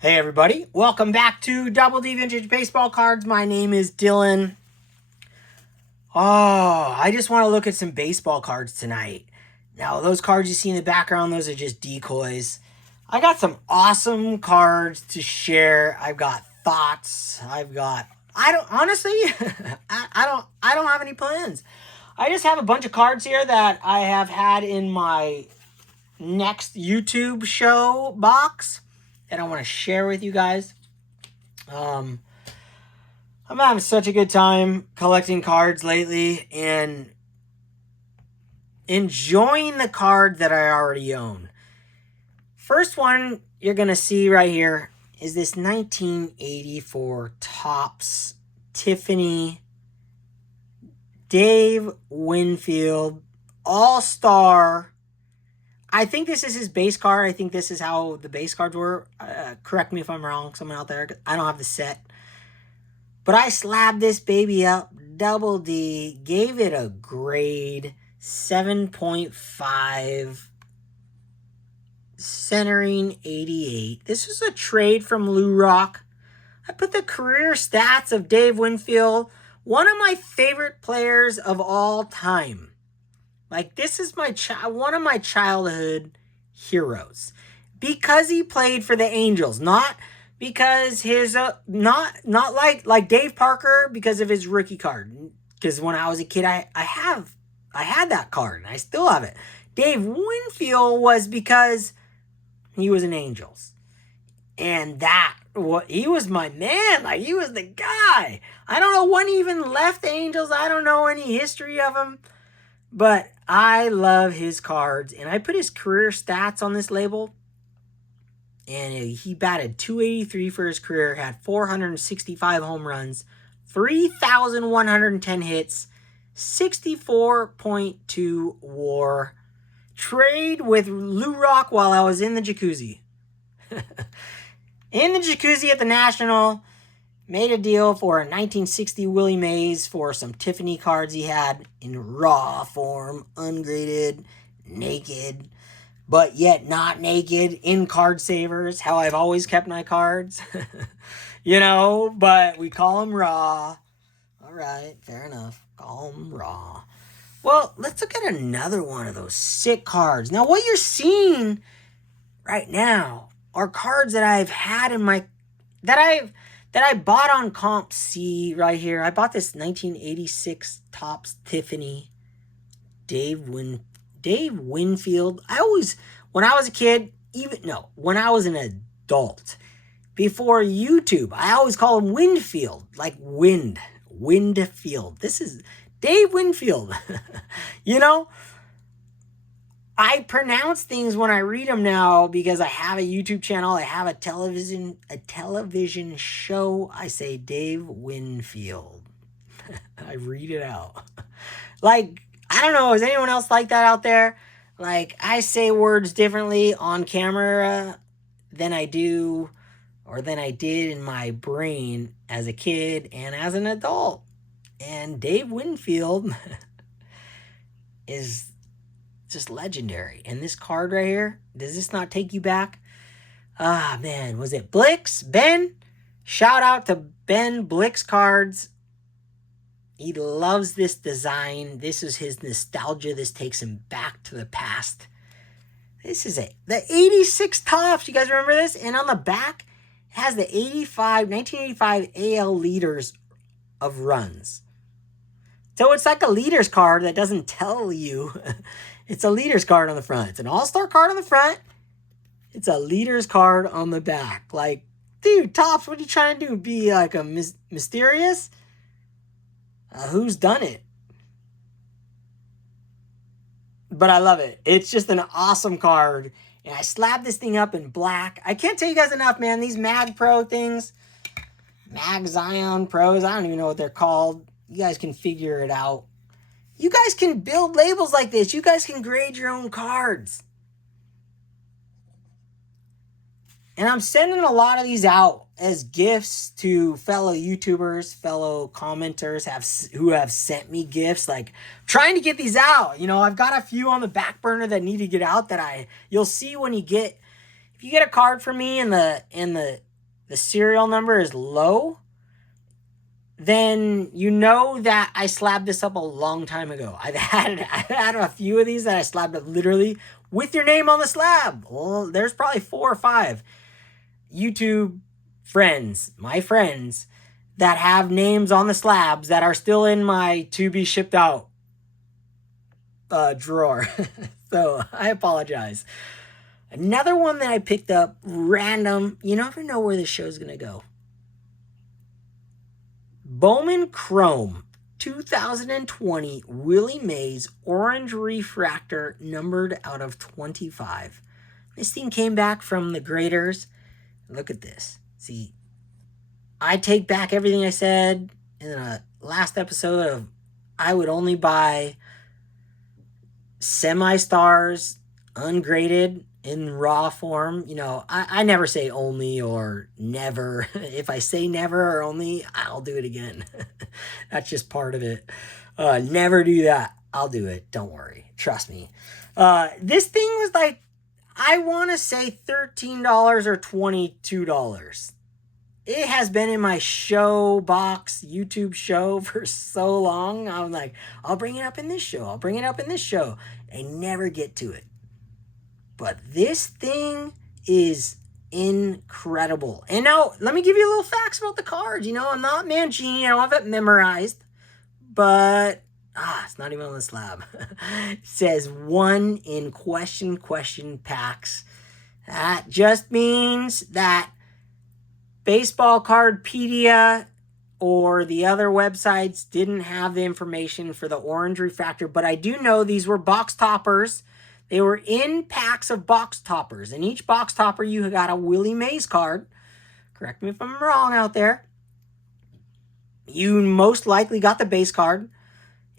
Hey everybody, welcome back to Double D Vintage Baseball Cards. My name is Dylan. I just want to look at some baseball cards tonight. Now, those cards you see in the background, those are just decoys. I got some awesome cards to share. I've got thoughts. I don't honestly, I don't have any plans. I just have a bunch of cards here that I have had in my next YouTube show box that I want to share with you guys. I'm having such a good time collecting cards lately and enjoying the card that I already own. First one you're going to see right here is this 1984 Topps Tiffany Dave Winfield All-Star. I think this is his base card. I think this is how the base cards were. Correct me if I'm wrong, someone out there. I don't have the set. But I slabbed this baby up, Double D, gave it a grade 7.5, centering 88. This was a trade from Lou Rock. I put the career stats of Dave Winfield, one of my favorite players of all time. Like, this is one of my childhood heroes. Because he played for the Angels, not because his not like Dave Parker because of his rookie card. Because when I was a kid, I had that card and I still have it. Dave Winfield was because he was an Angels, and he was my man. Like, he was the guy. I don't know when he even left the Angels. I don't know any history of him, but I love his cards, and I put his career stats on this label. And he batted .283 for his career, had 465 home runs, 3,110 hits, 64.2 WAR. Trade with Lou Rock while I was in the jacuzzi. In the jacuzzi at the National, made a deal for a 1960 Willie Mays for some Tiffany cards he had in raw form, ungraded, naked, but yet not naked, in card savers, how I've always kept my cards. But we call them raw. All right, fair enough. Call them raw. Well, let's look at another one of those sick cards. Now, what you're seeing right now are cards that I've had in my... that I bought on Comp C right here. I bought this 1986 Topps Tiffany Dave Winfield. When I was a kid, when I was an adult, before YouTube, I always call him Winfield, like Windfield. This is Dave Winfield. I pronounce things when I read them now because I have a YouTube channel. I have a television show. I say Dave Winfield. I read it out. Like, I don't know. Is anyone else like that out there? Like, I say words differently on camera than I do or than I did in my brain as a kid and as an adult. And Dave Winfield is just legendary. And this card right here, does this not take you back? Man, was it Blix? Ben? Shout out to Ben Blix Cards. He loves this design. This is his nostalgia. This takes him back to the past. This is it. The 86 Topps. You guys remember this? And on the back, it has the 1985 AL leaders of runs. So it's like a leaders card that doesn't tell you. It's a leaders card on the front. It's an all-star card on the front. It's a leaders card on the back. Like, dude, Topps, what are you trying to do? Be like a mysterious? Who's done it? But I love it. It's just an awesome card. And I slapped this thing up in black. I can't tell you guys enough, man. These Mag Pro things. Mag Zion Pros. I don't even know what they're called. You guys can figure it out. You guys can build labels like this. You guys can grade your own cards. And I'm sending a lot of these out as gifts to fellow YouTubers, fellow commenters who have sent me gifts. Like, trying to get these out. I've got a few on the back burner that need to get out that you'll see when if you get a card from me in the the serial number is low, then you know that I slabbed this up a long time ago. I've had a few of these that I slabbed up literally with your name on the slab. Well, there's probably 4 or 5 YouTube friends, my friends, that have names on the slabs that are still in my to be shipped out drawer. So I apologize. Another one that I picked up random. You never know where this show's going to go. Bowman Chrome 2020 Willie Mays Orange Refractor numbered out of 25. This thing came back from the graders. Look at this. See, I take back everything I said in the last episode of I would only buy semi-stars ungraded in raw form. You know, I never say only or never. If I say never or only, I'll do it again. That's just part of it. Never do that. I'll do it. Don't worry. Trust me. This thing was like, I want to say $13 or $22. It has been in my show box, YouTube show for so long. I'm like, I'll bring it up in this show. I'll bring it up in this show. I never get to it. But this thing is incredible. And now, let me give you a little facts about the cards. You know, I'm not Mancini. I don't have it memorized. But, it's not even on the slab. It says 1 in question packs. That just means that Baseball Cardpedia or the other websites didn't have the information for the orange refractor. But I do know these were box toppers. They were in packs of box toppers. In each box topper, you got a Willie Mays card. Correct me if I'm wrong out there. You most likely got the base card.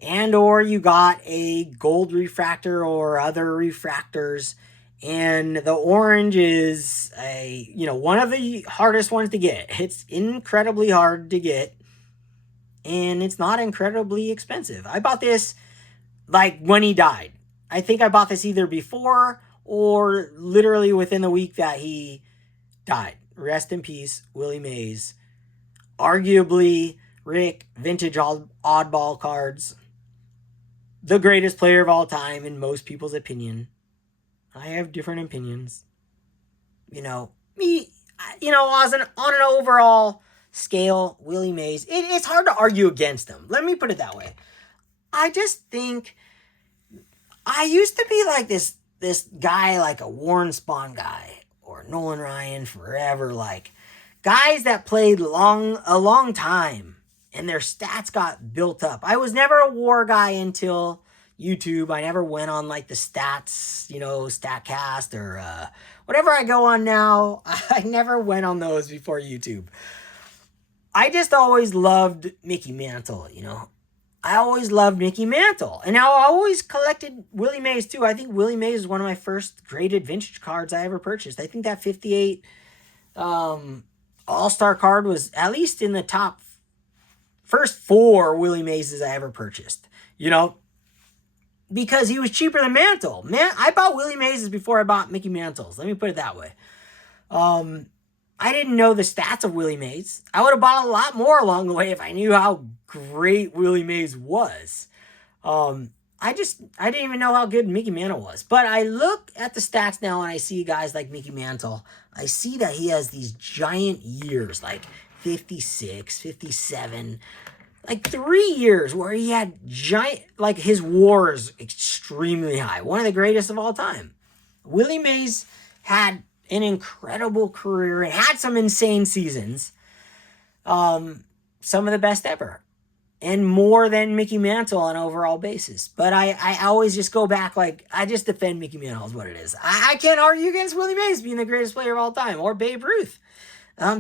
And or you got a gold refractor or other refractors. And the orange is one of the hardest ones to get. It's incredibly hard to get. And it's not incredibly expensive. I bought this like when he died. I think I bought this either before or literally within the week that he died. Rest in peace, Willie Mays. Arguably, Rick, vintage oddball cards. The greatest player of all time in most people's opinion. I have different opinions. On an overall scale, Willie Mays, it's hard to argue against him. Let me put it that way. I just think I used to be like this guy, like a Warren Spahn guy or Nolan Ryan forever, like guys that played a long time and their stats got built up. I was never a WAR guy until YouTube. I never went on like the stats, StatCast or whatever I go on now. I never went on those before YouTube. I just always loved Mickey Mantle, I always loved Mickey Mantle. And now I always collected Willie Mays too. I think Willie Mays is one of my first graded vintage cards I ever purchased. I think that 58 All-Star card was at least in the top first 4 Willie Mayses I ever purchased. Because he was cheaper than Mantle. Man, I bought Willie Mays before I bought Mickey Mantles. Let me put it that way. I didn't know the stats of Willie Mays. I would have bought a lot more along the way if I knew how great Willie Mays was. I didn't even know how good Mickey Mantle was. But I look at the stats now and I see guys like Mickey Mantle. I see that he has these giant years, like 56, 57, like 3 years where he had giant, like his WAR is extremely high. One of the greatest of all time. Willie Mays had an incredible career and had some insane seasons. Some of the best ever. And more than Mickey Mantle on an overall basis. But I always just go back, like, I just defend Mickey Mantle is what it is. I can't argue against Willie Mays being the greatest player of all time. Or Babe Ruth.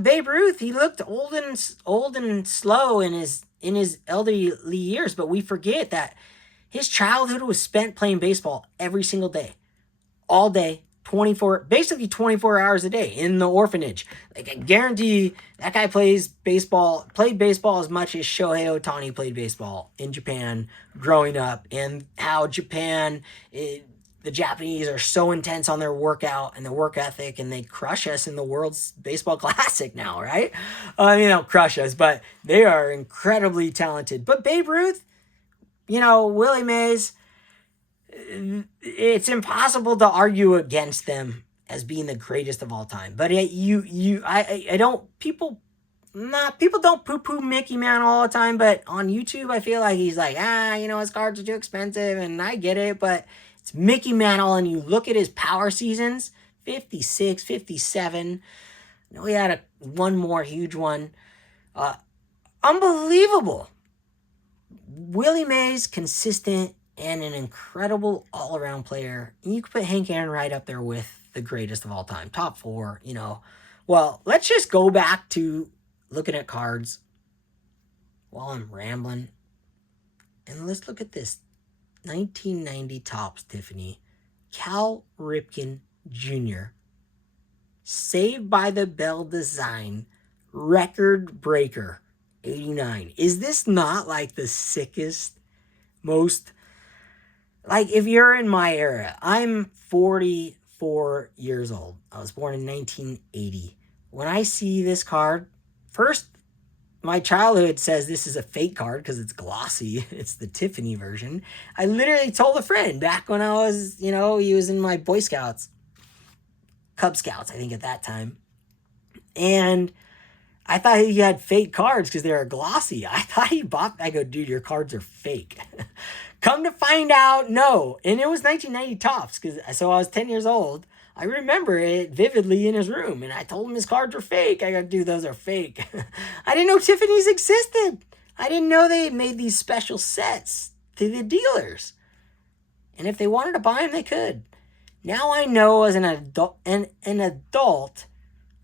Babe Ruth, he looked old and slow in his elderly years. But we forget that his childhood was spent playing baseball every single day. All day. 24 hours a day in the orphanage. Like, I guarantee that guy played baseball as much as Shohei Ohtani played baseball in Japan growing up, and how Japan the Japanese are so intense on their workout and their work ethic, and they crush us in the World's Baseball Classic now, right? Crush us, but they are incredibly talented. But Babe Ruth, Willie Mays, it's impossible to argue against them as being the greatest of all time. But I don't people don't poo-poo Mickey Man all the time, but on YouTube I feel like he's like, his cards are too expensive, and I get it, but it's Mickey Mantle, and you look at his power seasons, 56, 57. I know he had one more huge one. Unbelievable. Willie Mays, consistent and an incredible all-around player. And you could put Hank Aaron right up there with the greatest of all time. Top 4, Well, let's just go back to looking at cards while I'm rambling. And let's look at this 1990 Topps Tiffany. Cal Ripken Jr. Saved by the Bell design. Record breaker. 89. Is this not like the sickest, most... Like, if you're in my era, I'm 44 years old. I was born in 1980. When I see this card, first, my childhood says this is a fake card because it's glossy. It's the Tiffany version. I literally told a friend back when I was, he was in my Boy Scouts, Cub Scouts, I think at that time. And I thought he had fake cards because they were glossy. I thought he bought, I go, dude, your cards are fake. Come to find out, no. And it was 1990 Topps, so I was 10 years old. I remember it vividly in his room, and I told him his cards were fake. I go, dude, those are fake. I didn't know Tiffany's existed. I didn't know they made these special sets to the dealers. And if they wanted to buy them, they could. Now I know as an adult,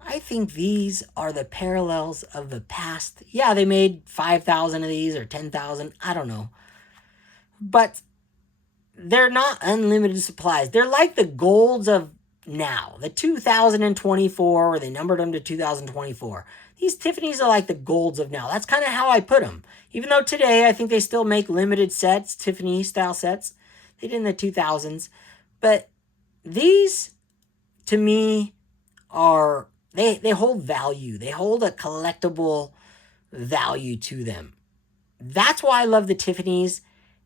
I think these are the parallels of the past. Yeah, they made 5,000 of these or 10,000. I don't know. But they're not unlimited supplies. They're like the golds of now. The 2024, where they numbered them to 2024. These Tiffany's are like the golds of now. That's kind of how I put them. Even though today I think they still make limited sets, Tiffany style sets. They did in the 2000s. But these, to me, are... They hold value. They hold a collectible value to them. That's why I love the Tiffany's.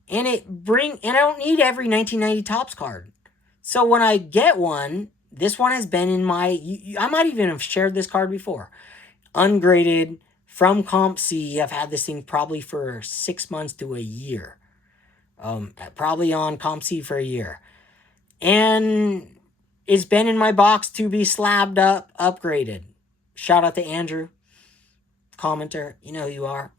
And I don't need every 1990 Topps card. So when I get one, this one has been in my... I might even have shared this card before. Ungraded, from Comp C. I've had this thing probably for 6 months to a year. Probably on Comp C for a year. And... it's been in my box to be slabbed up, upgraded. Shout out to Andrew, commenter. You know who you are.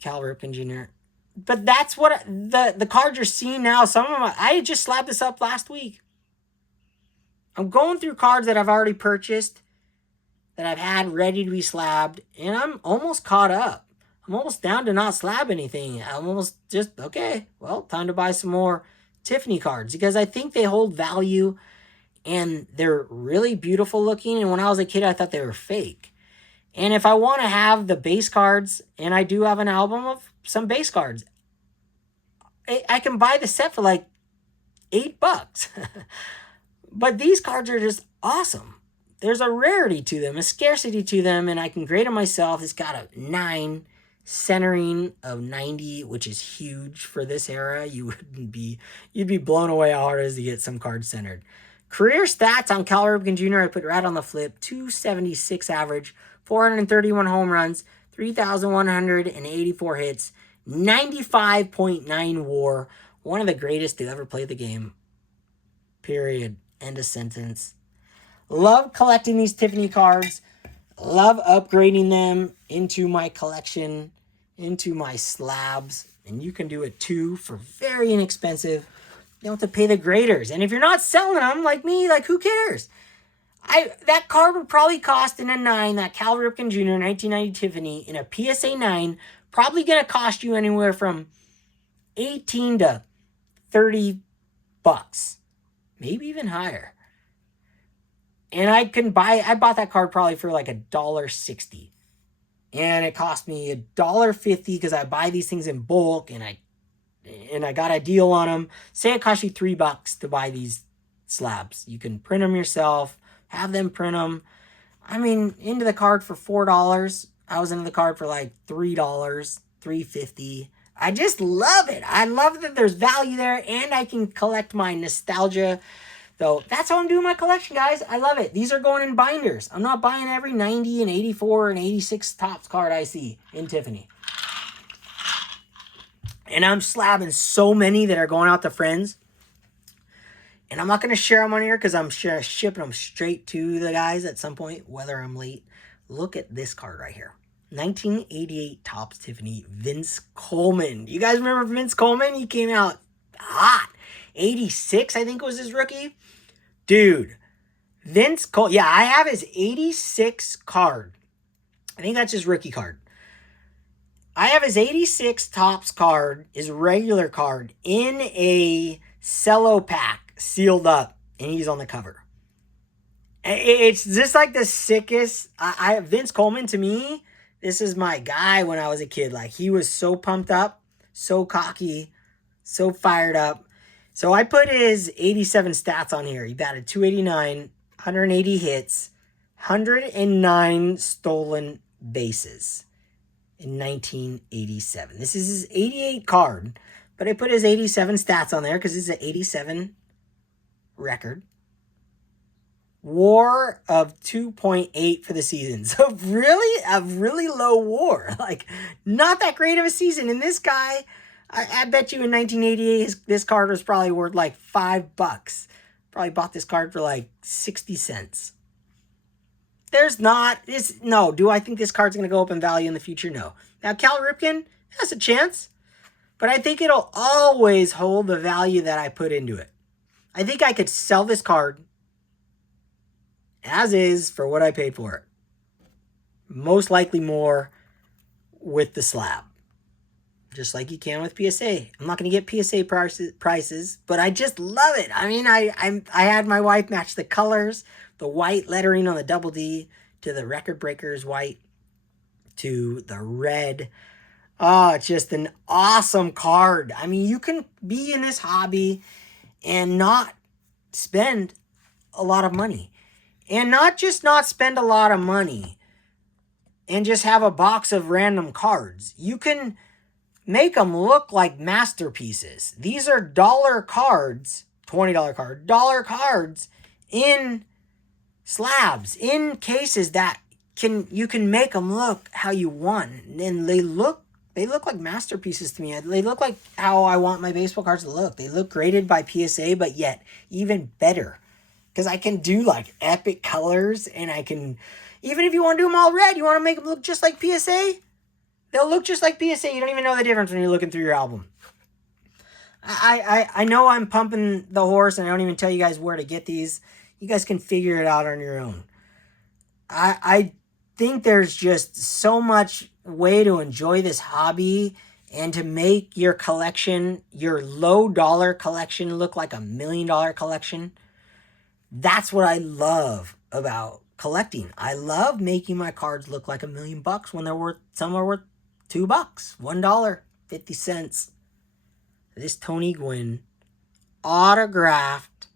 Cal Ripken Jr. But that's what the cards you're seeing now. Some of them, I just slabbed this up last week. I'm going through cards that I've already purchased, that I've had ready to be slabbed, and I'm almost caught up. I'm almost down to not slab anything. I'm almost just, okay, well, time to buy some more Tiffany cards because I think they hold value. And they're really beautiful looking. And when I was a kid, I thought they were fake. And if I want to have the base cards, and I do have an album of some base cards, I can buy the set for like $8. But these cards are just awesome. There's a rarity to them, a scarcity to them, and I can grade them myself. It's got a 9, centering of 90, which is huge for this era. You'd be blown away how hard it is to get some cards centered. Career stats on Cal Ripken Jr. I put right on the flip. 276 average, 431 home runs, 3,184 hits, 95.9 WAR. One of the greatest to ever play the game. Period. End of sentence. Love collecting these Tiffany cards. Love upgrading them into my collection, into my slabs. And you can do it too for very inexpensive. You don't have to pay the graders. And if you're not selling them like me, like who cares? That card would probably cost in a 9, that Cal Ripken Jr. 1990 Tiffany in a PSA 9, probably going to cost you anywhere from 18 to 30 bucks. Maybe even higher. And I bought that card probably for like $1.60. And it cost me $1.50 because I buy these things in bulk and I and I got a deal on them. Say it costs you $3 to buy these slabs. You can print them yourself, have them print them. I mean, into the card for $4. I was into the card for like $3, $3.50. I just love it. I love that there's value there, and I can collect my nostalgia. So that's how I'm doing my collection, guys. I love it. These are going in binders. I'm not buying every 90 and 84 and 86 Topps card I see in Tiffany. And I'm slabbing so many that are going out to friends. And I'm not going to share them on here because I'm shipping them straight to the guys at some point, whether I'm late. Look at this card right here. 1988 Topps Tiffany, Vince Coleman. You guys remember Vince Coleman? He came out hot. 86, I think was his rookie. Dude, Vince Coleman. Yeah, I have his 86 card. I think that's his rookie card. I have his 86 Topps card, his regular card, in a cello pack, sealed up, and he's on the cover. It's just like the sickest. Vince Coleman, to me, this is my guy when I was a kid. Like, he was so pumped up, so cocky, so fired up. So I put his 87 stats on here. He batted .289, 180 hits, 109 stolen bases in 1987. This is his 88 card, but I put his 87 stats on there because it's an 87 record. WAR of 2.8 for the season. So really, a really low WAR. Like, not that great of a season. And this guy, I bet you in 1988, this card was probably worth like $5. Probably bought this card for like 60 cents. There's not, no, do I think this card's going to go up in value in the future? No. Now, Cal Ripken has a chance, but I think it'll always hold the value that I put into it. I think I could sell this card as is for what I paid for it. Most likely more with the slab. Just like you can with PSA. I'm not going to get PSA prices, but I just love it. I mean, I had my wife match the colors, the white lettering on the double D to the Record Breakers white to the red. Oh, it's just an awesome card. I mean, you can be in this hobby and not spend a lot of money. And not just not spend a lot of money and just have a box of random cards. You can make them look like masterpieces. These are dollar cards, $20 card, dollar cards in slabs, in cases that you can make them look how you want. And they look like masterpieces to me. They look like how I want my baseball cards to look. They look graded by PSA, but yet even better. Because I can do like epic colors, and I can, even if you want to do them all red, you want to make them look just like PSA, they'll look just like PSA. You don't even know the difference when you're looking through your album. I know I'm pumping the horse, and I don't even tell you guys where to get these. You guys can figure it out on your own. I think there's just so much way to enjoy this hobby and to make your collection, your low dollar collection, look like $1 million collection. That's what I love about collecting. I love making my cards look like $1 million when they're worth, some are worth $2, $1.50. This Tony Gwynn autographed,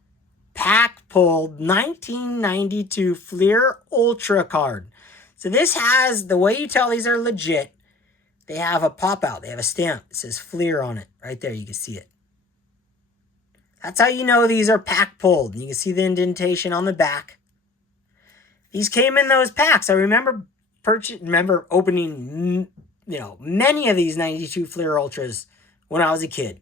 pack pulled 1992 Fleer Ultra card. So this has, the way you tell these are legit, they have a pop out. They have a stamp. It says Fleer on it. Right there, you can see it. That's how you know these are pack pulled. And you can see the indentation on the back. These came in those packs. I remember opening, many of these 92 Fleer Ultras when I was a kid.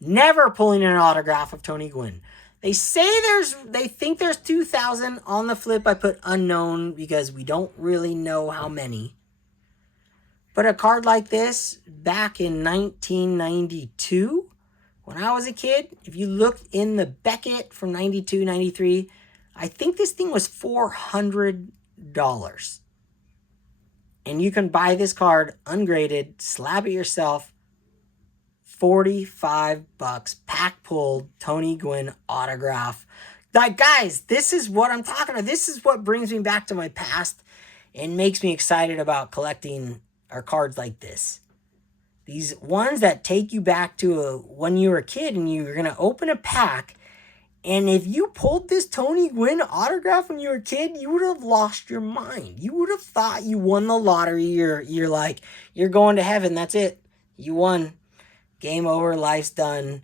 Never pulling an autograph of Tony Gwynn. They think there's 2,000. On the flip, I put unknown because we don't really know how many. But a card like this, back in 1992, when I was a kid, if you looked in the Beckett from 92, 93, I think this thing was $400. And you can buy this card ungraded, slab it yourself, $45, pack pulled, Tony Gwynn autograph. Like, guys, this is what I'm talking about. This is what brings me back to my past and makes me excited about collecting our cards like this. These ones that take you back to when you were a kid and you were going to open a pack. And if you pulled this Tony Gwynn autograph when you were a kid, you would have lost your mind. You would have thought you won the lottery. You're like, you're going to heaven. That's it. You won. Game over. Life's done.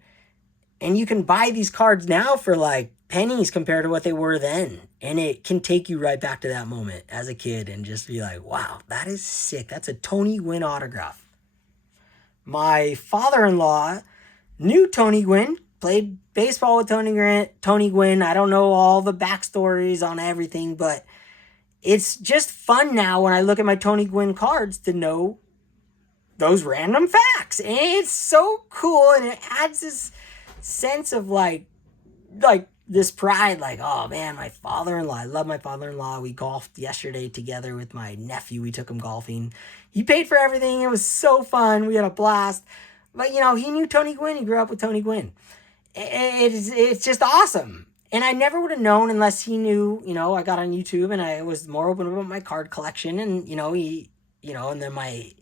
And you can buy these cards now for like pennies compared to what they were then. And it can take you right back to that moment as a kid and just be like, wow, that is sick. That's a Tony Gwynn autograph. My father-in-law knew Tony Gwynn, played baseball with Tony Gwynn. I don't know all the backstories on everything, but it's just fun now when I look at my Tony Gwynn cards to know those random facts. And it's so cool, and it adds this sense of like this pride, like, oh man, my father-in-law, I love my father-in-law. We golfed yesterday together with my nephew. We took him golfing. He paid for everything. It was so fun. We had a blast. But, you know, he knew Tony Gwynn. He grew up with Tony Gwynn. It's just awesome. And I never would have known unless he knew, you know, I got on YouTube and I was more open about my card collection. And, you know, and then my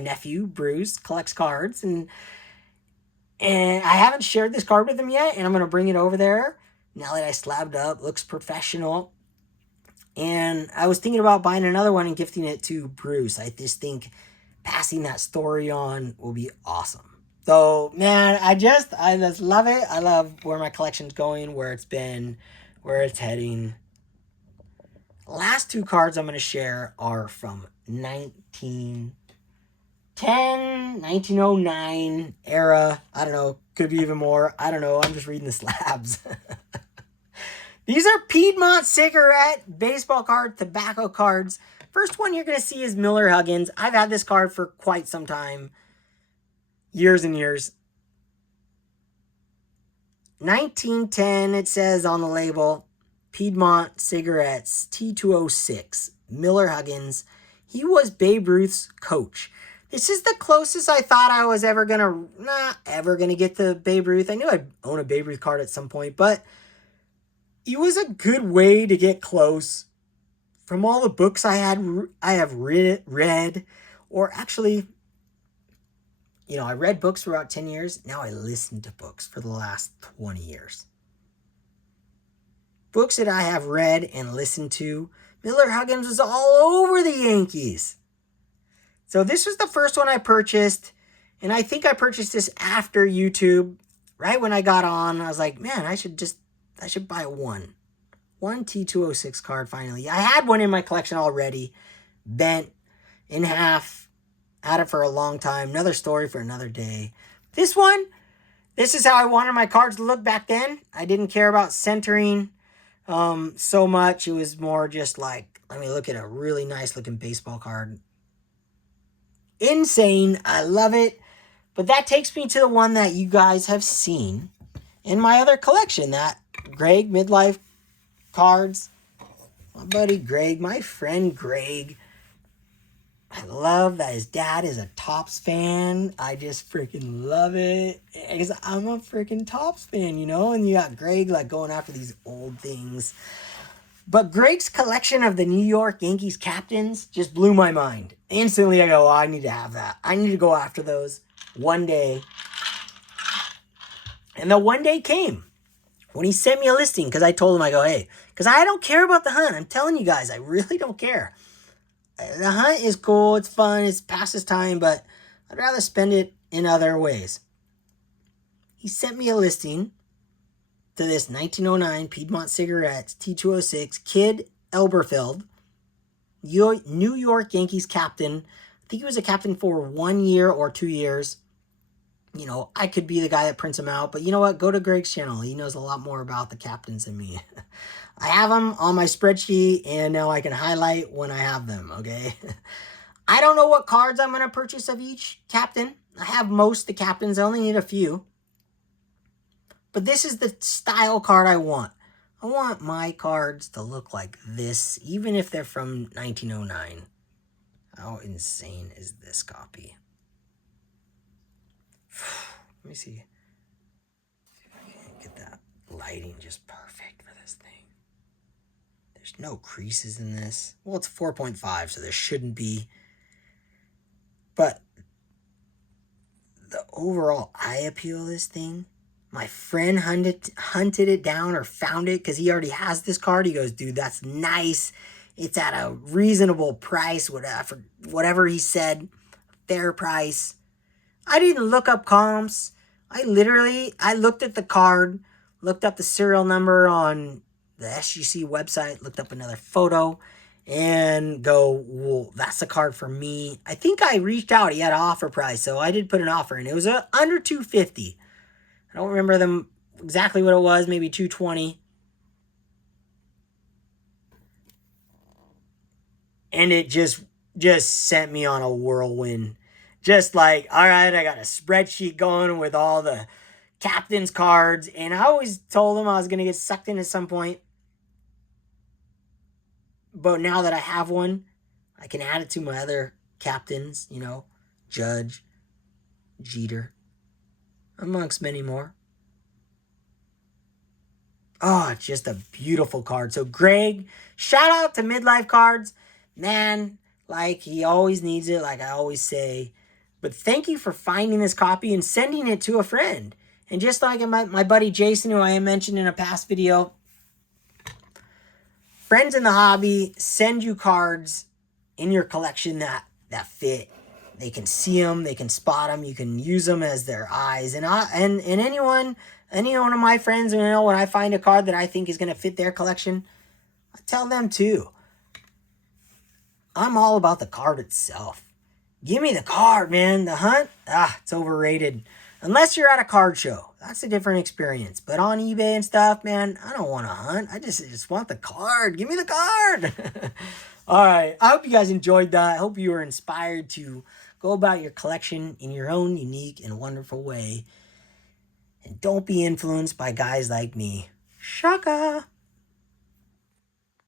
nephew, Bruce, collects cards. And I haven't shared this card with him yet. And I'm going to bring it over there now that I slabbed up. Looks professional. And I was thinking about buying another one and gifting it to Bruce. I just think passing that story on will be awesome. So, man, I just love it. I love where my collection's going, where it's been, where it's heading. Last two cards I'm going to share are from 1910, 1909 era. I don't know. Could be even more. I don't know. I'm just reading the slabs. These are Piedmont Cigarette baseball card, tobacco cards. First one you're going to see is Miller Huggins. I've had this card for quite some time. Years and years. 1910, it says on the label, Piedmont Cigarettes, T206, Miller Huggins. He was Babe Ruth's coach. This is the closest I thought I was ever going to get to Babe Ruth. I knew I'd own a Babe Ruth card at some point, but it was a good way to get close. From all the books I have read, or actually, you know, I read books for about 10 years. Now I listen to books for the last 20 years. Books that I have read and listened to, Miller Huggins was all over the Yankees. So this was the first one I purchased, and I think I purchased this after YouTube. Right when I got on, I was like, man, I should buy one T206 card finally. I had one in my collection already, bent in half, had it for a long time. Another story for another day. This is how I wanted my cards to look back then. I didn't care about centering so much. It was more just like, let me look at a really nice looking baseball card. Insane. I love it. But that takes me to the one that you guys have seen in my other collection, that Greg Midlife cards. My buddy Greg, my friend Greg. I love that his dad is a Topps fan. I just freaking love it. Because I'm a freaking Topps fan, you know? And you got Greg like going after these old things. But Greg's collection of the New York Yankees captains just blew my mind. Instantly I go, oh, I need to have that. I need to go after those one day. And the one day came when he sent me a listing, because I told him, I go, hey, because I don't care about the hunt. I'm telling you guys, I really don't care. The hunt is cool, it's fun, it passes time, but I'd rather spend it in other ways. He sent me a listing to this 1909 Piedmont Cigarettes T206 Kid Elberfeld, New York Yankees captain. I think he was a captain for 1 year or 2 years. You know, I could be the guy that prints them out, but you know what? Go to Greg's channel. He knows a lot more about the captains than me. I have them on my spreadsheet, and now I can highlight when I have them, okay? I don't know what cards I'm going to purchase of each captain. I have most of the captains. I only need a few. But this is the style card I want. I want my cards to look like this, even if they're from 1909. How insane is this copy? Let me see if I can get that lighting just perfect for this thing. There's no creases in this. Well, it's 4.5, so there shouldn't be. But the overall eye appeal of this thing. My friend hunted it down or found it because he already has this card. He goes, dude, that's nice. It's at a reasonable price, whatever he said, fair price. I didn't look up comps. I looked at the card, looked up the serial number on the SGC website, looked up another photo, and go, well, that's a card for me. I think I reached out. He had an offer price, so I did put an offer in. It was under $250. I don't remember them exactly what it was, maybe $220. And it just sent me on a whirlwind. Just like, all right, I got a spreadsheet going with all the captain's cards, and I always told him I was going to get sucked in at some point. But now that I have one, I can add it to my other captains, Judge, Jeter, amongst many more. Oh, it's just a beautiful card. So Greg, shout out to Midlife Cards. Man, like he always needs it, like I always say. But thank you for finding this copy and sending it to a friend. And just like my buddy Jason, who I mentioned in a past video, friends in the hobby send you cards in your collection that fit. They can see them, they can spot them, you can use them as their eyes. And any one of my friends, when I find a card that I think is going to fit their collection, I tell them too. I'm all about the card itself. Give me the card, man. The hunt, it's overrated. Unless you're at a card show. That's a different experience. But on eBay and stuff, man, I don't want to hunt. I just want the card. Give me the card. All right. I hope you guys enjoyed that. I hope you were inspired to go about your collection in your own unique and wonderful way. And don't be influenced by guys like me. Shaka.